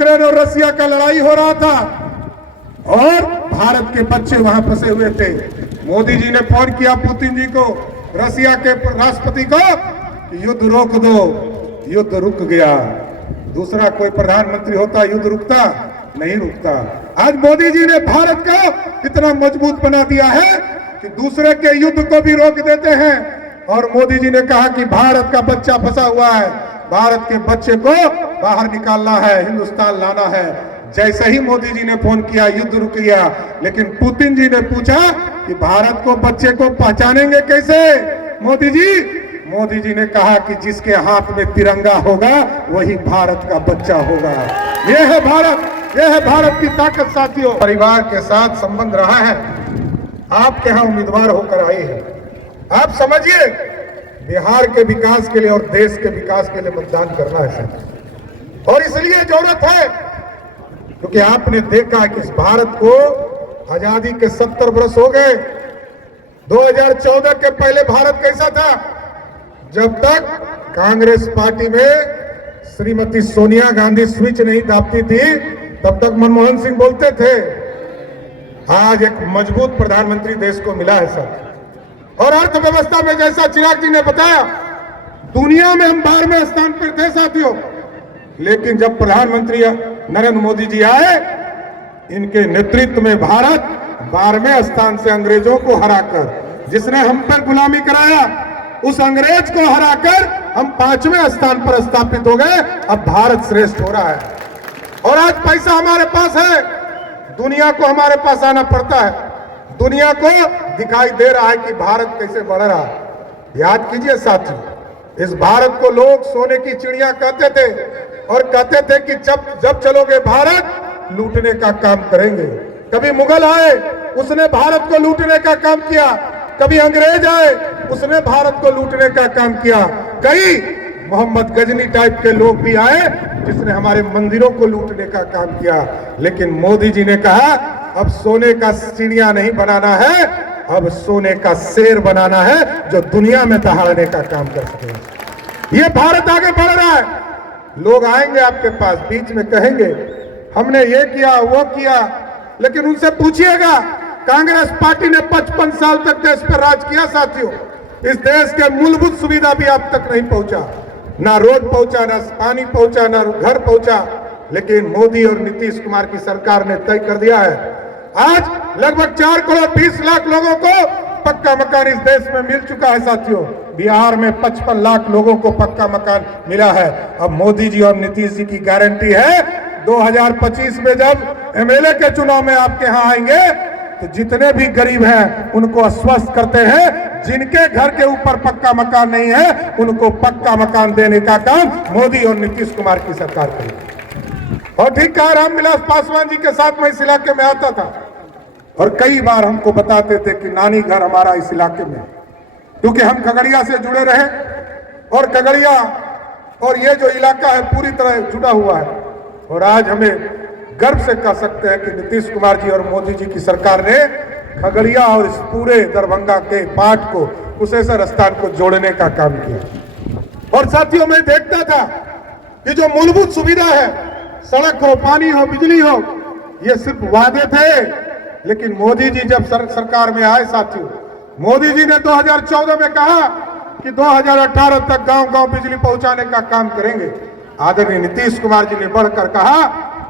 Ukraine और रसिया का लड़ाई हो रहा था और भारत के बच्चे वहां फंसे हुए थे। मोदी जी ने फोन किया पुतिन जी को, रसिया के राष्ट्रपति को, युद्ध रोक दो। युद्ध रुक गया। दूसरा कोई प्रधानमंत्री होता युद्ध रुकता? नहीं रुकता। आज मोदी जी ने भारत को इतना मजबूत बना दिया है कि दूसरे के युद्ध को भी रोक देते हैं। और मोदी जी ने कहा कि भारत का बच्चा फंसा हुआ है, भारत के बच्चे को बाहर निकालना है, हिंदुस्तान लाना है। जैसे ही मोदी जी ने फोन किया युद्ध रुक गया। लेकिन पुतिन जी ने पूछा कि भारत को बच्चे को पहचानेंगे कैसे मोदी जी ने कहा कि जिसके हाथ में तिरंगा होगा वही भारत का बच्चा होगा। यह है भारत की ताकत साथियों। परिवार के साथ संबंध रहा है। आपके यहां उम्मीदवार होकर आए हैं। आप समझिए, बिहार के विकास के लिए और देश के विकास के लिए मतदान करना है सर। और इसलिए जरूरत है क्योंकि आपने देखा कि इस भारत को आजादी के 70 वर्ष हो गए। 2014 के पहले भारत कैसा था? जब तक कांग्रेस पार्टी में श्रीमती सोनिया गांधी स्विच नहीं दाबती थी तब तक मनमोहन सिंह बोलते थे। आज एक मजबूत प्रधानमंत्री देश को मिला है सर। और अर्थव्यवस्था में जैसा चिराग जी ने बताया, दुनिया में हम 12वें स्थान पर थे साथियों। लेकिन जब प्रधानमंत्री नरेंद्र मोदी जी आए, इनके नेतृत्व में भारत 12वें स्थान से अंग्रेजों को हराकर, जिसने हम पर गुलामी कराया, उस अंग्रेज को हराकर हम 5वें स्थान पर स्थापित हो गए। अब भारत श्रेष्ठ हो रहा है। और आज पैसा हमारे पास है, दुनिया को हमारे पास आना पड़ता है। दुनिया को दिखाई दे रहा है कि भारत कैसे बढ़ रहा है। याद कीजिए साथियों, इस भारत को लोग सोने की चिड़िया कहते थे और कहते थे कि जब चलोगे भारत लूटने का काम करेंगे। कभी मुगल आए, उसने भारत को लूटने का काम किया। कभी अंग्रेज आए, उसने भारत को लूटने का काम किया। कई मोहम्मद गजनी टाइप के लोग भी आए जिसने हमारे मंदिरों को लूटने का काम किया। लेकिन मोदी जी ने कहा अब सोने का चिड़िया नहीं बनाना है, अब सोने का शेर बनाना है जो दुनिया में दहाड़ने का काम कर सके। ये भारत आगे बढ़ रहा है। लोग आएंगे आपके पास, बीच में कहेंगे हमने ये किया वो किया, लेकिन उनसे पूछिएगा, कांग्रेस पार्टी ने 55 साल तक देश पर राज किया साथियों। इस देश के मूलभूत सुविधा भी आप तक नहीं पहुंचा, ना रोड पहुंचा, ना पानी पहुंचा, ना घर पहुंचा। लेकिन मोदी और नीतीश कुमार की सरकार ने तय कर दिया है, आज लगभग 4 करोड़ 20 लाख लोगों को पक्का मकान इस देश में मिल चुका है साथियों। बिहार में 55 लाख लोगों को पक्का मकान मिला है। अब मोदी जी और नीतीश जी की गारंटी है 2025 में जब एमएलए के चुनाव में आपके यहां आएंगे तो जितने भी गरीब हैं उनको आश्वस्त करते हैं, जिनके घर के ऊपर पक्का मकान नहीं है उनको पक्का मकान देने का काम मोदी और नीतीश कुमार की सरकार करेगी। और ठीक कहा, रामविलास पासवान जी के साथ मैं इस इलाके में आता था और कई बार हमको बताते थे कि नानी घर हमारा इस इलाके में, क्योंकि हम खगड़िया से जुड़े रहे और खगड़िया और ये जो इलाका है पूरी तरह जुड़ा हुआ है। और आज हमें गर्व से कह सकते हैं कि नीतीश कुमार जी और मोदी जी की सरकार ने खगड़िया और इस पूरे दरभंगा के पाट को, कुशेश्वर स्थान को जोड़ने का काम किया। और साथियों, मैं देखता था कि जो मूलभूत सुविधा है, सड़क हो, पानी हो, बिजली हो, ये सिर्फ वादे थे। लेकिन मोदी जी जब सरकार में आए साथियों, मोदी जी ने 2014 में कहा कि 2018 तक गांव-गांव बिजली पहुंचाने का काम करेंगे। आदरणीय नीतीश कुमार जी ने बढ़कर कहा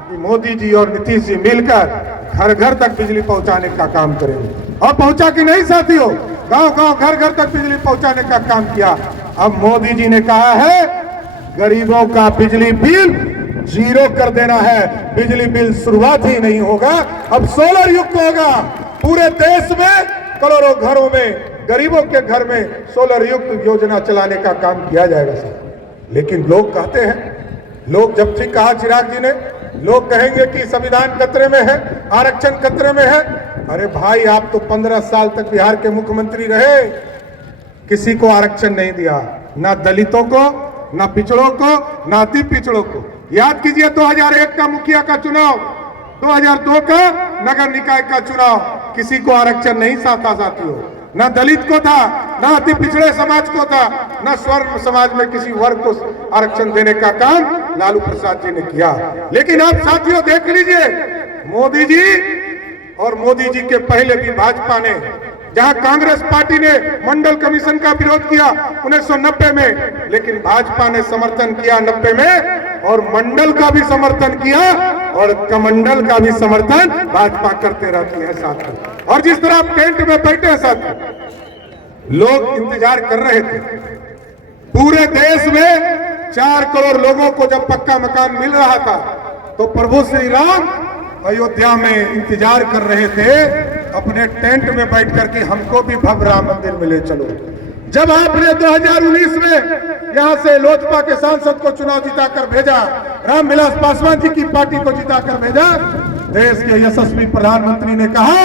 कि मोदी जी और नीतीश जी मिलकर घर घर तक बिजली पहुंचाने का काम करेंगे। और पहुंचा कि नहीं साथियों? गांव-गांव, घर घर तक बिजली पहुंचाने का काम किया। अब मोदी जी ने कहा है गरीबों का बिजली बिल 0 कर देना है। बिजली बिल शुरुआत ही नहीं होगा, अब सोलर युक्त होगा। पूरे देश में करोड़ों घरों में, गरीबों के घर में सोलर युक्त योजना चलाने का काम किया जाएगा सर। लेकिन लोग कहते हैं, लोग जब ठीक कहा चिराग जी ने, लोग कहेंगे कि संविधान खतरे में है, आरक्षण खतरे में है। अरे भाई, आप तो 15 साल तक बिहार के मुख्यमंत्री रहे, किसी को आरक्षण नहीं दिया, ना दलितों को, ना पिछड़ों को, ना अति पिछड़ों को। याद कीजिए 2001 का मुखिया का चुनाव, 2002 का नगर निकाय का चुनाव, किसी को आरक्षण नहीं था साथियों। ना दलित को था, ना अति पिछड़े समाज को था, ना स्वर्ण समाज में किसी वर्ग को आरक्षण देने का काम लालू प्रसाद जी ने किया। लेकिन आप साथियों देख लीजिए, मोदी जी और मोदी जी के पहले भी भाजपा ने, जहां कांग्रेस पार्टी ने मंडल कमीशन का विरोध किया 1990 में, लेकिन भाजपा ने समर्थन किया 90 में, और मंडल का भी समर्थन किया और कमंडल का भी समर्थन भाजपा करते रहती है साथियों। और जिस तरह आप टेंट में बैठे हैं साथियों, लोग इंतजार कर रहे थे। पूरे देश में 4 करोड़ लोगों को जब पक्का मकान मिल रहा था, तो प्रभु श्री राम अयोध्या में इंतजार कर रहे थे अपने टेंट में बैठ करके, हमको भी भव्य राम मंदिर मिले चलो। जब आपने 2019 में यहां से लोजपा के सांसद को चुनाव जिताकर भेजा, रामविलास पासवान जी की पार्टी को जिताकर भेजा, देश के यशस्वी प्रधानमंत्री ने कहा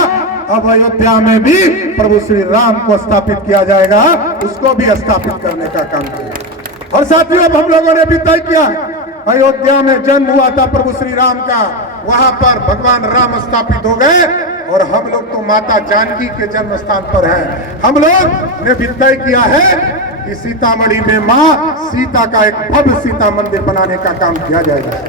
अब अयोध्या में भी प्रभु श्री राम को स्थापित किया जाएगा, उसको भी स्थापित करने का काम किया। और साथियों, अब हम लोगों ने भी तय किया, अयोध्या में जन्म हुआ था प्रभु श्री राम का, वहां पर भगवान राम स्थापित हो गए, और हम लोग तो माता जानकी के जन्म स्थान पर हैं। हम लोग ने भी तय किया है कि सीतामढ़ी में मां सीता का एक भव्य सीता मंदिर बनाने का काम किया जाएगा।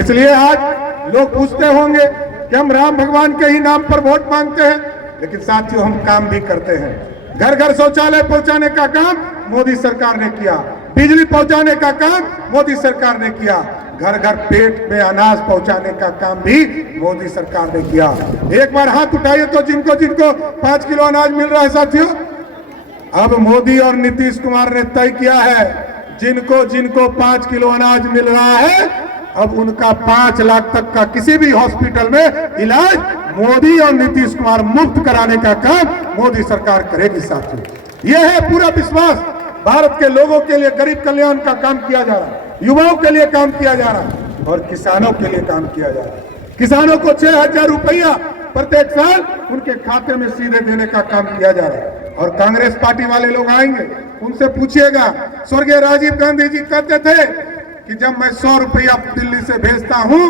इसलिए आज लोग पूछते होंगे कि हम राम भगवान के ही नाम पर वोट मांगते हैं, लेकिन साथियों हम काम भी करते हैं। घर घर शौचालय पहुंचाने का काम मोदी सरकार ने किया, बिजली पहुंचाने का काम मोदी सरकार ने किया, घर घर पेट में अनाज पहुंचाने का काम भी मोदी सरकार ने किया। एक बार हाथ उठाइए तो जिनको जिनको 5 किलो अनाज मिल रहा है साथियों। अब मोदी और नीतीश कुमार ने तय किया है, जिनको जिनको 5 किलो अनाज मिल रहा है, अब उनका 5 लाख तक का किसी भी हॉस्पिटल में इलाज मोदी और नीतीश कुमार मुफ्त कराने का काम मोदी सरकार करेगी साथियों। यह है पूरा विश्वास। भारत के लोगों के लिए गरीब कल्याण का काम किया जा रहा है, युवाओं के लिए काम किया जा रहा है, और किसानों के लिए काम किया जा रहा है। किसानों को 6,000 रुपया प्रत्येक साल उनके खाते में सीधे देने का काम किया जा रहा है। और कांग्रेस पार्टी वाले लोग आएंगे, उनसे पूछिएगा, स्वर्गीय राजीव गांधी जी कहते थे कि जब मैं 100 रुपया दिल्ली से भेजता हूं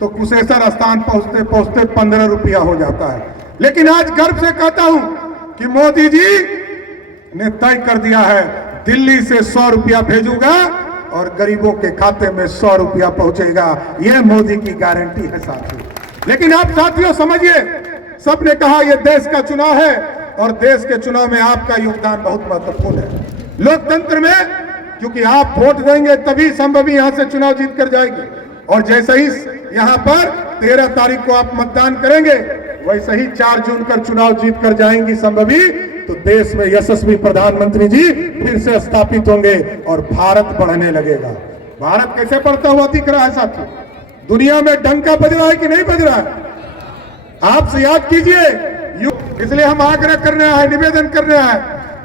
तो कुशेश्वर स्थान पहुंचते पहुंचते 15 रुपया हो जाता है। लेकिन आज गर्व से कहता हूं कि मोदी जी ने तय कर दिया है, दिल्ली से 100 रुपया भेजूंगा और गरीबों के खाते में 100 रुपया पहुंचेगा। यह मोदी की गारंटी है साथियों। लेकिन आप साथियों समझिए, सबने कहा यह देश का चुनाव है, और देश के चुनाव में आपका योगदान बहुत महत्वपूर्ण है। लोकतंत्र में, क्योंकि आप वोट देंगे तभी संभवी यहां से चुनाव जीत कर जाएंगे, और जैसे ही यहां पर 13 तारीख को आप मतदान करेंगे, वैसे ही 4 जून कर चुनाव जीत कर जाएंगी संभवी, तो देश में यशस्वी प्रधानमंत्री जी फिर से स्थापित होंगे और भारत बढ़ने लगेगा। भारत कैसे बढ़ता हुआ दिख रहा है साथियों? दुनिया में डंका बज रहा है कि नहीं बज रहा है? आपसे याद कीजिए। इसलिए हम आग्रह कर रहे हैं, निवेदन कर रहे हैं,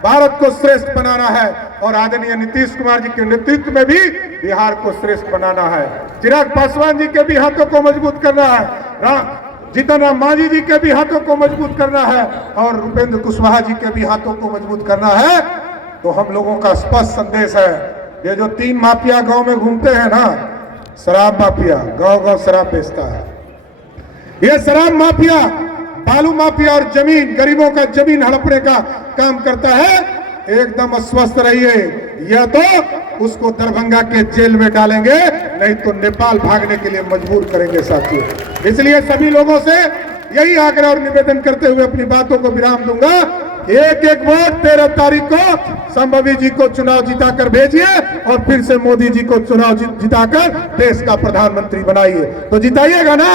भारत को श्रेष्ठ बनाना है, और आदरणीय नीतीश कुमार जी के नेतृत्व में भी बिहार को श्रेष्ठ बनाना है। चिराग पासवान जी के भी हाथों को मजबूत करना है, जीतन राम मांझी जी के भी हाथों को मजबूत करना है, और उपेंद्र कुशवाहा जी के भी हाथों को मजबूत करना है। तो हम लोगों का स्पष्ट संदेश है, ये जो 3 माफिया गांव में घूमते हैं ना, शराब माफिया गांव गांव शराब बेचता है, ये शराब माफिया, बालू माफिया और जमीन, गरीबों का जमीन हड़पने का काम करता है। एकदम अस्वस्थ रहिए, या तो उसको दरभंगा के जेल में डालेंगे, नहीं तो नेपाल भागने के लिए मजबूर करेंगे साथियों। इसलिए सभी लोगों से यही आग्रह और निवेदन करते हुए अपनी बातों को विराम दूंगा। एक एक वोट 13 तारीख को संभवी जी को चुनाव जिताकर भेजिए, और फिर से मोदी जी को चुनाव जिताकर देश का प्रधानमंत्री बनाइए। तो जिताइएगा ना?